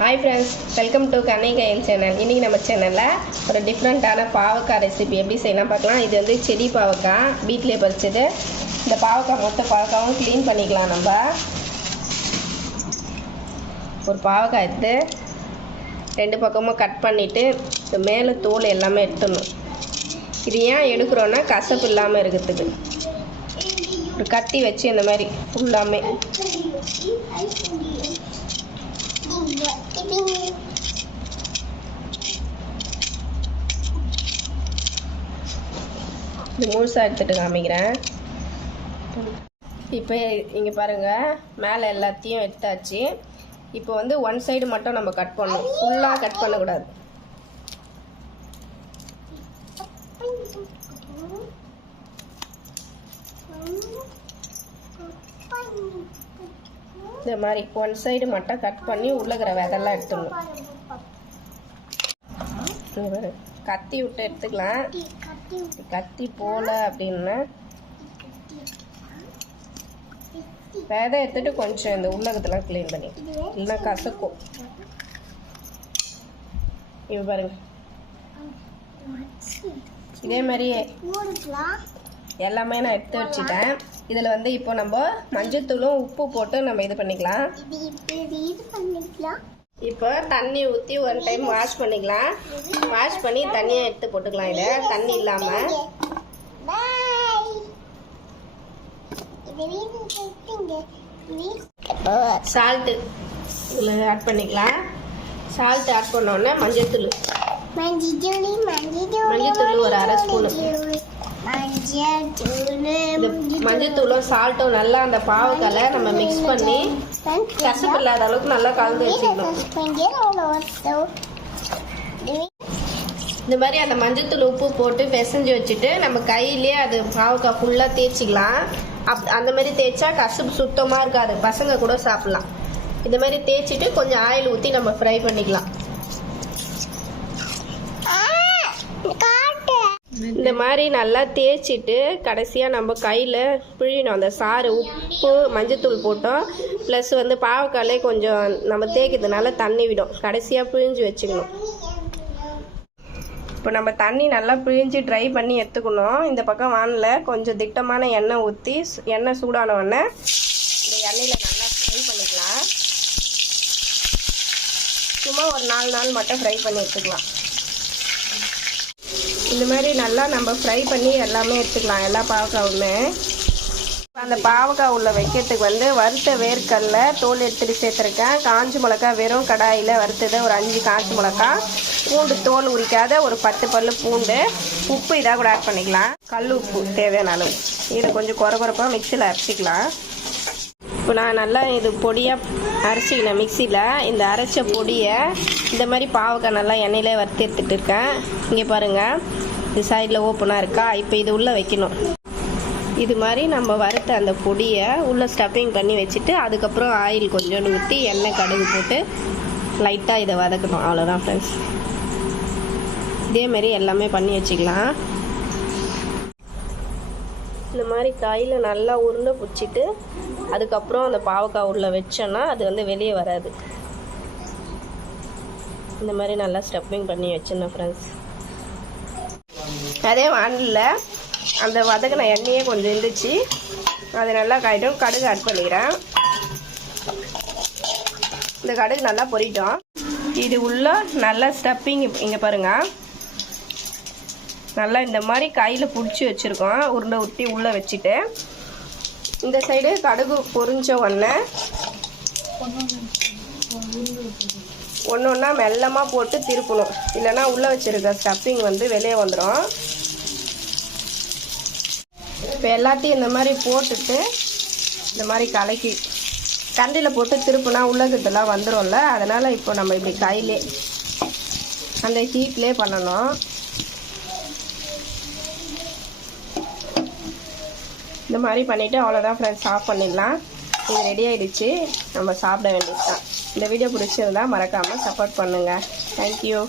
Hi friends, welcome to கன்னிகையின் channel. இன்றைக்கி நம்ம சேனலில் ஒரு டிஃப்ரெண்ட்டான பாவக்காய் ரெசிபி எப்படி செய்யலாம் பார்க்கலாம். இது வந்து செடி பாவக்காய், வீட்டிலே பறிச்சது. இந்த பாவக்காய் மொத்த பாவக்காவும் க்ளீன் பண்ணிக்கலாம். நம்ம ஒரு பாவக்காய் எடுத்து ரெண்டு பக்கமும் கட் பண்ணிவிட்டு இந்த மேலே தோல் எல்லாமே எடுத்துடணும். இது ஏன் எடுக்கிறோன்னா கசப்பு இல்லாமல் இருக்கிறதுக்கு. ஒரு கத்தி வச்சு இந்த மாதிரி ஃபுல்லாமே இது முழுசாக எடுத்துகிட்டு காமிக்கிறேன். இப்போ இங்கே பாருங்கள், மேலே எல்லாத்தையும் எடுத்தாச்சு. இப்போ வந்து ஒன் சைடு மட்டும் நம்ம கட் பண்ணணும், ஃபுல்லாக கட் பண்ணக்கூடாது. இந்த மாதிரி ஒன் சைடு மட்டும் கட் பண்ணி உள்ளகிற விதெல்லாம் எடுத்துடணும். கத்தி விட்டு எடுத்துக்கலாம். கத்தி போல அப்படின்னா விதை எடுத்துட்டு கொஞ்சம் இந்த உள்ளகத்தெல்லாம் கிளீன் பண்ணி, இல்லைன்னா கசக்கும். இவ பாருங்க, இதே மாதிரியே எல்லாமே நான் எடுத்து வச்சுட்டேன். இதில் வந்து இப்போ நம்ம மஞ்சத்தூளும் உப்பு போட்டு நம்ம இது பண்ணிக்கலாம். இப்போ தண்ணி ஊற்றி ஒரு டைம் வாஷ் பண்ணிக்கலாம். வாஷ் பண்ணி தண்ணியாக எடுத்து போட்டுக்கலாம். இதை தண்ணி இல்லாமல் சால்ட்டு இதில் ஆட் பண்ணிக்கலாம். சால்ட் ஆட் பண்ணோடனே மஞ்சத்தூள் ஒரு அரை ஸ்பூனு. மஞ்சத்தூளும் சால்ட்டும் நல்லா அந்த பாவக்கால நம்ம மிக்ஸ் பண்ணி கசப்பு இல்லாத அளவுக்கு நல்லா கலந்து வச்சுக்கணும். இந்த மாதிரி அந்த மஞ்சத்தூள் உப்பு போட்டு பிசைஞ்சு வச்சுட்டு நம்ம கையிலேயே அது பாவக்காய் ஃபுல்லாக தேய்ச்சிக்கலாம். அந்த மாதிரி தேய்ச்சா கசப்பு சுத்தமாக இருக்காது, பசங்க கூட சாப்பிட்லாம். இந்த மாதிரி தேய்ச்சிட்டு கொஞ்சம் ஆயில் ஊற்றி நம்ம ஃப்ரை பண்ணிக்கலாம். இந்த மாதிரி நல்லா தேய்ச்சிட்டு கடைசியாக நம்ம கையில் பிழியணும். அந்த சாறு உப்பு மஞ்சத்தூள் போட்டோம், ப்ளஸ் வந்து பாவக்காயிலே கொஞ்சம் நம்ம தேய்க்கிறதுனால தண்ணி விடும். கடைசியாக பிழிஞ்சு வச்சுக்கணும். இப்போ நம்ம தண்ணி நல்லா பிழிஞ்சு ட்ரை பண்ணி எடுத்துக்கணும். இந்த பக்கம் வானில் கொஞ்சம் திட்டமான எண்ணெய் ஊற்றி, எண்ணெய் சூடான உடனே இந்த எண்ணெயில் நல்லா ஃப்ரை பண்ணிக்கலாம். சும்மா ஒரு 4 நாள் மட்டும் ஃப்ரை பண்ணி எடுத்துக்கலாம். இந்த மாதிரி நல்லா நம்ம ஃப்ரை பண்ணி எல்லாமே எடுத்துக்கலாம், எல்லா பாவக்காவுமே. அந்த பாவக்காய் உள்ள வைக்கிறதுக்கு வந்து வறுத்த வேர்க்கடலை தோல் எடுத்துட்டு சேர்த்துருக்கேன். காஞ்சி மிளகா வெறும் கடாயில் வறுத்தது ஒரு 5 காஞ்சி மிளகா, பூண்டு தோல் உரிக்காத ஒரு 10 பல்லு பூண்டு, உப்பு இதாக கூட ஆட் பண்ணிக்கலாம். கல் உப்பு தேவையான அளவு. இதை கொஞ்சம் குறப்பாக மிக்சியில் அரைச்சிக்கலாம். இப்போ நான் நல்லா இது பொடியாக அரைச்சிக்கினேன் மிக்சியில். இந்த அரைச்ச பொடியை இந்த மாதிரி பாவக்காய் நல்லா எண்ணெயிலே வறுத்து எடுத்துகிட்டு இருக்கேன். இங்கே பாருங்கள், இது சைடில் ஓப்பனாக இருக்கா. இப்போ இது உள்ளே வைக்கணும். இது மாதிரி நம்ம வறுத்த அந்த பொடியை உள்ளே ஸ்டஃபிங் பண்ணி வச்சுட்டு அதுக்கப்புறம் ஆயில் கொஞ்சோண்டு ஊற்றி எண்ணெய் கடுகு போட்டு லைட்டாக இதை வதக்கணும். அவ்வளோதான் ஃப்ரெண்ட்ஸ். இதேமாரி எல்லாமே பண்ணி வச்சுக்கலாம். இந்த மாதிரி கையில் நல்லா உருண்டை பிடிச்சிட்டு அதுக்கப்புறம் அந்த பாவக்காய் உள்ளே வச்சோன்னா அது வந்து வெளியே வராது. இந்த மாதிரி நல்லா ஸ்டஃபிங் பண்ணி வச்சிருந்தேன் ஃப்ரெண்ட்ஸ். அதே வானில் அந்த வதக்கின எண்ணெயே கொஞ்சம் இருந்துச்சு, அது நல்லா காயிட்டும். கடுகு ஆட் பண்ணிக்கிறேன். இந்த கடுகு நல்லா பொரிட்டோம். இது உள்ள நல்லா ஸ்டஃபிங் இங்கே பாருங்கள், நல்லா இந்த மாதிரி கையில் பிடிச்சி வச்சுருக்கோம். உருண்டை ஊற்றி உள்ளே வச்சுட்டு இந்த சைடு கடுகு பொரிஞ்ச உடனே ஒன்று ஒன்றா மெல்லமாக போட்டு திருப்பணும், இல்லைன்னா உள்ளே வச்சுருக்க ஸ்டஃபிங் வந்து வெளியே வந்துடும். இப்போ எல்லாத்தையும் இந்த மாதிரி போட்டுட்டு இந்த மாதிரி கலக்கி கண்டியில் போட்டு திருப்புனா உள்ளகத்தெல்லாம் வந்துடும்ல. அதனால் இப்போ நம்ம இப்படி கையிலே அந்த ஹீட்லேயே பண்ணணும். இந்த மாதிரி பண்ணிவிட்டு அவ்வளோதான் ஃப்ரெண்ட்ஸ், ஆஃப் பண்ணிடலாம். இது ரெடி ஆகிடுச்சு, நம்ம சாப்பிட வேண்டியது தான். இந்த வீடியோ பிடிச்சிருந்தா மறக்காமல் சப்போர்ட் பண்ணுங்கள். தேங்க்யூ.